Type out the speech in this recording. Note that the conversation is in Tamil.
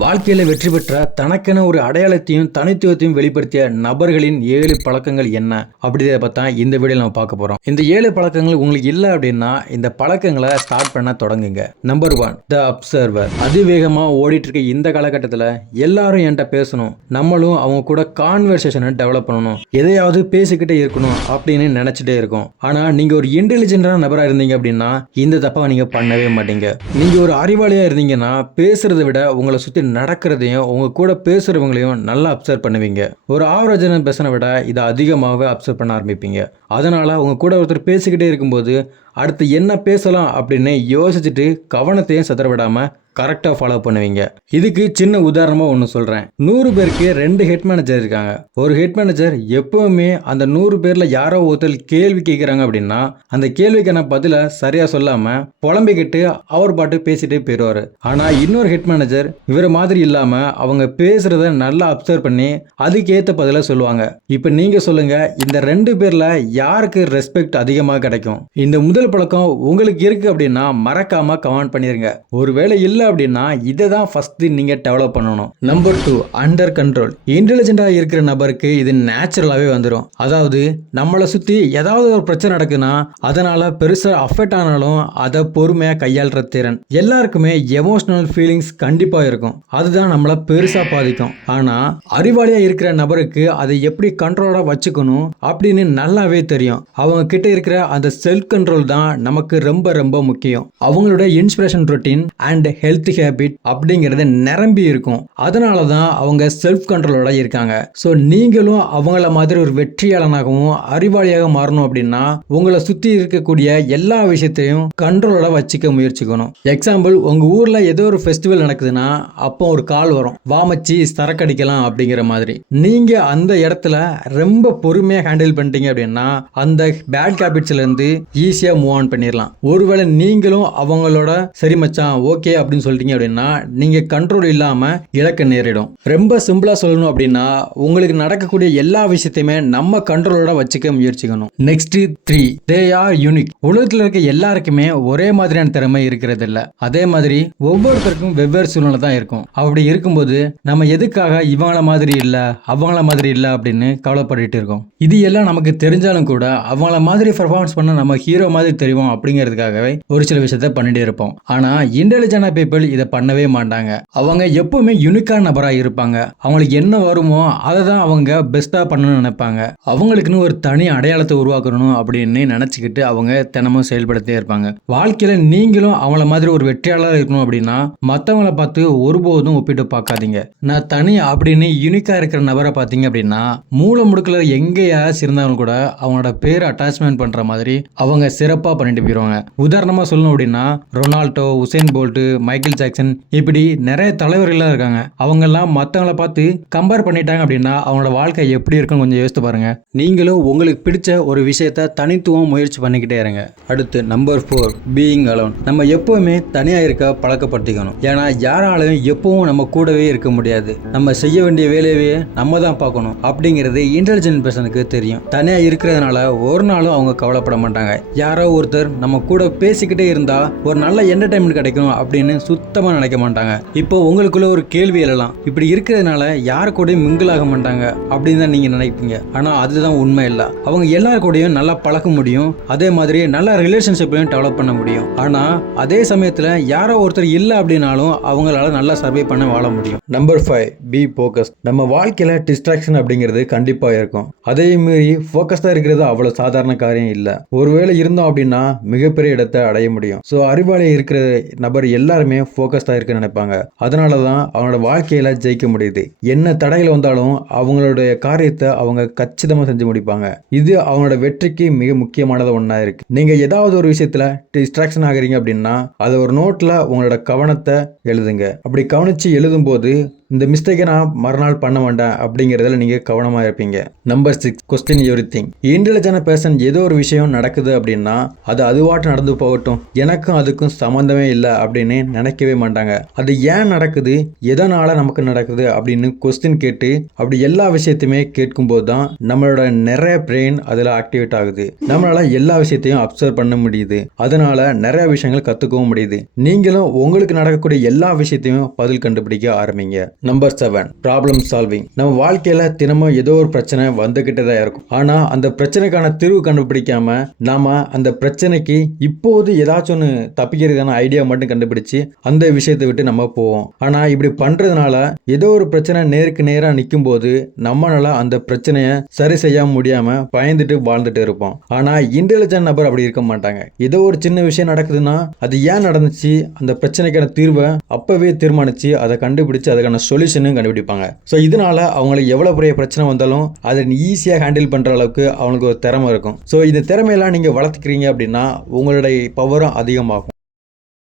வாழ்க்கையில வெற்றி பெற்ற தனக்கென ஒரு அடையாளத்தையும் தனித்துவத்தையும் வெளிப்படுத்திய நபர்களின் ஏழு பழக்கங்கள் என்ன? அப்படிங்கிறத பார்த்தா இந்த வீடியோ நம்ம பார்க்க போறோம். இந்த ஏழு பழக்கங்கள் உங்களுக்கு இல்லை அப்படின்னா இந்த பழக்கங்களை ஸ்டார்ட் பண்ண தொடங்குங்க. நம்பர் ஒன் த அப்சர்வர் அதிவேகமா ஓடிட்டு இருக்க இந்த காலகட்டத்தில் எல்லாரும் என்கிட்ட பேசணும். நம்மளும் அவங்க கூட கான்வர்சேஷனை டெவலப் பண்ணணும். எதையாவது பேசிக்கிட்டே இருக்கணும் அப்படின்னு நினைச்சிட்டே இருக்கும். ஆனா நீங்க ஒரு இன்டெலிஜென்டான நபரா இருந்தீங்க அப்படின்னா இந்த தப்பாக நீங்க பண்ணவே மாட்டீங்க. நீங்க ஒரு அறிவாளியா இருந்தீங்கன்னா பேசுறதை விட உங்களை சுத்தி நடக்கிறதையும் உங்க கூட பேசுகிறவங்களையும் நல்லா அப்சர்வ் பண்ணுவீங்க. ஒரு ஆவரேஜான பேசின விட இதை அதிகமாகவே அப்சர்வ் பண்ண ஆரம்பிப்பீங்க. அதனால் உங்கள் கூட ஒருத்தர் பேசிக்கிட்டே இருக்கும்போது அடுத்து என்ன பேசலாம் அப்படின்னு யோசிச்சுட்டு கவனத்தையும் சிதற விடாம கரெக்டாக ஃபாலோ பண்ணுவீங்க. இதுக்கு சின்ன உதாரணமாக ஒன்று சொல்கிறேன் நூறு பேருக்கு ரெண்டு ஹெட் மேனேஜர் இருக்காங்க. ஒரு ஹெட் மேனேஜர் எப்பவுமே அந்த நூறு பேரில் யாரோ ஒருத்தர் கேள்வி கேட்குறாங்க அப்படின்னா அந்த கேள்விக்கான பதிலை சரியாக சொல்லாமல் புலம்பிக்கிட்டு அவர் பாட்டு பேசிகிட்டே போயிடுவார் ஆனால் இன்னொரு ஹெட் மேனேஜர் இவரை மாதிரி இல்லாமல் அவங்க பேசுகிறத நல்லா அப்சர்வ் பண்ணி அதுக்கேற்ற பதிலை சொல்லுவாங்க. இப்போ நீங்கள் சொல்லுங்கள் இந்த ரெண்டு பேரில் யாருக்கு ரெஸ்பெக்ட் அதிகமாக கிடைக்கும்? இந்த முதல் பழக்கம் உங்களுக்கு இருக்குது அப்படின்னா மறக்காமல் கமெண்ட் பண்ணிடுங்க ஒருவேளை இல்லை அப்படின்னா இதை தான் ஃபஸ்ட்டு நீங்கள் டெவலப் பண்ணணும் நம்பர் டூ அண்டர் கண்ட்ரோல் இன்டெலிஜென்ட்டாக இருக்கிற நபருக்கு இது நேச்சுரலாகவே வந்துடும் அதாவது நம்மளை சுற்றி ஏதாவது ஒரு பிரச்சனை நடக்குதுன்னா அதனால் பெருசாக அஃபெக்ட் ஆனாலும் அதை பொறுமையாக கையாளுற திறன். எல்லாருக்குமே எமோஷனல் ஃபீலிங்ஸ் கண்டிப்பாக இருக்கும். அதுதான் நம்மளை பெருசாக பாதிக்கும். ஆனால் அறிவாளியாக இருக்கிற நபருக்கு அதை எப்படி கண்ட்ரோலாக வச்சுக்கணும் அப்படின்னு நல்லாவே தெரியும். அவங்க கிட்ட இருக்கிற அந்த செல்ஃப் கண்ட்ரோல் தான் நமக்கு ரொம்ப ரொம்ப முக்கியம். அவங்களோட inspiration routine and health habit அப்படிங்கிறது நிரம்பி இருக்கும். அதனால தான் அவங்க செல்ஃப் கண்ட்ரோலோட இருக்காங்க. ஸோ நீங்களும் அவங்கள மாதிரி ஒரு வெற்றியாளனாகவும் அறிவாளியாக மாறணும் அப்படின்னா உங்களை சுற்றி இருக்கக்கூடிய எல்லா விஷயத்தையும் கண்ட்ரோலோட வச்சுக்க முயற்சிக்கணும். எக்ஸாம்பிள் உங்க ஊர்ல ஏதோ ஒரு ஃபெஸ்டிவல் நடக்குதுன்னா அப்போ ஒரு கால் வரும். வாமச்சி சரக்கடிக்கலாம் அப்படிங்கிற மாதிரி. நீங்க அந்த இடத்துல ரொம்ப பொறுமையாக ஹேண்டில் பண்ணிட்டீங்க அப்படின்னா அந்த பேட் ஹேபிட்ஸ்ல இருந்து ஈஸியாக மூவ் ஆன் பண்ணிடலாம் ஒருவேளை நீங்களும் அவங்களோட சரி மச்சான் ஓகே அப்படின்னு சொல்லிட்டீங்க அப்படின்னா நீங்க கண்ட்ரோல் இல்லாம இழக்க நேரிடும். ரொம்ப சிம்பிளா சொல்லணும் அப்படின்னா உங்களுக்கு நடக்கக்கூடிய எல்லா விஷயத்தையுமே நம்ம கண்ட்ரோலோட வச்சுக்க முயற்சிக்கணும். Next three they are unique உலகத்தில் இருக்க எல்லாருக்குமே ஒரே மாதிரியான திறமை இருக்கிறது இல்ல அதே மாதிரி ஒவ்வொருத்தருக்கும் வெவ்வேறு சூழ்நிலை தான் இருக்கும். அப்படி இருக்கும்போது நம்ம எதுக்காக இவங்கள மாதிரி இல்ல அவங்கள மாதிரி இல்ல அப்படின்னு கவலைப்பட்டு இருக்கோம். இது எல்லாம் நமக்கு தெரிஞ்சாலும் கூட அவங்கள மாதிரி பர்ஃபார்மன்ஸ் பண்ண நம்ம ஹீரோ மாதிரி தெரியும் அப்படிங்கிறதுக்காகவே ஒரு சில விஷயத்த பண்ணிட்டே இருப்போம். ஆனா இன்டெலிஜென்ட் பீப்புள் இதை பண்ணவே மாட்டாங்க. அவங்க எப்பவுமே யூனிக்கான நபராக இருப்பாங்க. அவங்களுக்கு என்ன வருமோ அதை தான் அவங்க பெஸ்ட்டாக பண்ணணும்னு நினைப்பாங்க. அவங்களுக்குன்னு ஒரு தனி அடையாளத்தை உருவாக்கணும் அப்படின்னு நினச்சிக்கிட்டு அவங்க தினமும் செயல்படுத்தே இருப்பாங்க. வாழ்க்கையில் நீங்களும் அவங்கள மாதிரி ஒரு வெற்றியாளராக இருக்கணும் அப்படின்னா மற்றவங்கள பார்த்து ஒருபோதும் ஒப்பிட்டு பார்க்காதீங்க. நான் தனி அப்படின்னு யூனிக்காக இருக்கிற நபரை பார்த்தீங்க அப்படின்னா மூளை முடுக்கில் எங்கேயாச்சும் இருந்தாலும் கூட அவங்களோட பேர் அட்டாச்மெண்ட் பண்ணுற மாதிரி அவங்க சிறப்பு சிறப்பாக பண்ணிட்டு போயிடுவாங்க உதாரணமாக சொல்லணும் அப்படின்னா Ronaldo Usain Bolt Michael Jackson இப்படி நிறைய தலைவர்கள்லாம் இருக்காங்க. அவங்கெல்லாம் மற்றவங்கள பார்த்து கம்பேர் பண்ணிட்டாங்க அப்படின்னா அவங்களோட வாழ்க்கை எப்படி இருக்குன்னு கொஞ்சம் யோசித்து பாருங்க. நீங்களும் உங்களுக்கு பிடிச்ச ஒரு விஷயத்த தனித்துவம் முயற்சி பண்ணிக்கிட்டே இருங்க. அடுத்து நம்பர் ஃபோர் பீயிங் அலோன் நம்ம எப்போவுமே தனியாக இருக்க பழக்கப்படுத்திக்கணும். ஏன்னா யாராலையும் எப்பவும் நம்ம கூடவே இருக்க முடியாது. நம்ம செய்ய வேண்டிய வேலையவே நம்ம தான் பார்க்கணும். அப்படிங்கிறது இன்டெலிஜென்ட் பர்சனுக்கு தெரியும். தனியாக இருக்கிறதுனால ஒரு நாளும் அவங்க கவலைப்பட மாட்டாங்க. யாரோ ஒருத்தர் நம்ம கூட பேசிக்கிட்டே இருந்தா ஒரு நல்ல என்டர்டைன்மெண்ட் கிடைக்கும் அப்படின்னு சுத்தமாக நினைக்க மாட்டாங்க. இப்போ உங்களுக்குள்ள ஒரு கேள்வி எழலாம். இப்படி இருக்கிறதுனால யார் கூடயும் மிங்கிள் ஆக மாட்டாங்க அப்படின்னு தான் நீங்கள் நினைப்பீங்க. ஆனால் அதுதான் உண்மை இல்லை. அவங்க எல்லார் கூடயும் நல்லா பழக முடியும். அதே மாதிரி நல்ல ரிலேஷன்ஷிப்பையும் டெவலப் பண்ண முடியும். ஆனால் அதே சமயத்தில் யாரோ ஒருத்தர் இல்லை அப்படின்னாலும் அவங்களால நல்லா சர்வே பண்ண வாழ முடியும். நம்பர் ஃபைவ் பி ஃபோக்கஸ் நம்ம வாழ்க்கையில் டிஸ்ட்ராக்ஷன் அப்படிங்கிறது கண்டிப்பாக இருக்கும். அதே மீறி ஃபோக்கஸ்டாக இருக்கிறது அவ்வளோ சாதாரண காரியம் இல்லை. ஒருவேளை இருந்தோம் அப்படி மிகப்பெரிய இடத்தை அடைய முடியும். ஸோ அறிவாளி இருக்கிற நபர் எல்லாருமே ஃபோக்கஸ்டாக இருக்க நினைப்பாங்க. அதனால தான் அவங்களோட வாழ்க்கையில் ஜெயிக்க முடியுது. என்ன தடைகள் வந்தாலும் அவங்களுடைய காரியத்தை அவங்க கச்சிதமாக செஞ்சு முடிப்பாங்க. இது அவங்களோட வெற்றிக்கு மிக முக்கியமானது ஒன்றா இருக்கு. நீங்கள் ஏதாவது ஒரு விஷயத்தில் டிஸ்ட்ராக்ஷன் ஆகுறீங்க அப்படின்னா அதை ஒரு நோட்டில் உங்களோட கவனத்தை எழுதுங்க. அப்படி கவனித்து எழுதும்போது இந்த மிஸ்டேக்கை நான் மறுநாள் பண்ண வேண்டாம் அப்படிங்கிறதுல நீங்கள் கவனமாக இருப்பீங்க. Number six question everything intelligent person ஏதோ ஒரு விஷயம் நடக்குது அப்படின்னா அது அதுவாட்டு நடந்து போகட்டும். எனக்கும் அதுக்கும் சம்மந்தமே இல்லை அப்படின்னு நினைக்கவே மாட்டாங்க. அது ஏன் நடக்குது? எதனால் நமக்கு நடக்குது? அப்படின்னு கொஸ்டின் கேட்டு அப்படி எல்லா விஷயத்தையுமே கேட்கும்போது தான் நம்மளோட நிறைய பிரெயின் அதில் ஆக்டிவேட் ஆகுது. நம்மளால் எல்லா விஷயத்தையும் அப்சர்வ் பண்ண முடியுது. அதனால் நிறைய விஷயங்கள் கற்றுக்கவும் முடியுது. நீங்களும் உங்களுக்கு நடக்கக்கூடிய எல்லா விஷயத்தையும் பதில் கண்டுபிடிக்க ஆரம்பிங்க. நம்பர் செவன் ப்ராப்ளம் சால்விங் நம்ம வாழ்க்கையில தினமும் ஏதோ ஒரு பிரச்சனை வந்துகிட்டே தான் இருக்கும். ஆனா அந்த பிரச்சனைக்கான தீர்வு கண்டுபிடிக்காம நாம அந்த பிரச்சனைக்கு இப்போது ஏதாச்சும் ஒன்று தப்பிக்கிறதுக்கான ஐடியா மட்டும் கண்டுபிடிச்சு அந்த விஷயத்தை விட்டு நம்ம போவோம். ஆனா இப்படி பண்றதுனால ஏதோ ஒரு பிரச்சனை நேருக்கு நேராக நிற்கும் போது நம்மளால அந்த பிரச்சனையை சரி செய்ய முடியாம பயந்துட்டு வாழ்ந்துட்டு இருப்போம். ஆனா இன்டெலிஜென்ட் நபர் அப்படி இருக்க மாட்டாங்க. ஏதோ ஒரு சின்ன விஷயம் நடக்குதுன்னா அது ஏன் நடந்துச்சு? அந்த பிரச்சனைக்கான தீர்வை அப்பவே தீர்மானிச்சு அதை கண்டுபிடிச்சு அதுக்கான சொல்யூஷனும் கண்டுபிடிப்பாங்க. ஸோ இதனால அவங்களுக்கு எவ்வளோ பெரிய பிரச்சனை வந்தாலும் அதை ஈஸியாக ஹேண்டில் பண்ணுற அளவுக்கு அவங்களுக்கு ஒரு திறமை இருக்கும். ஸோ இந்த திறமையெல்லாம் நீங்கள் வளர்த்துக்கிறீங்க அப்படின்னா உங்களுடைய பவரும் அதிகமாகும்.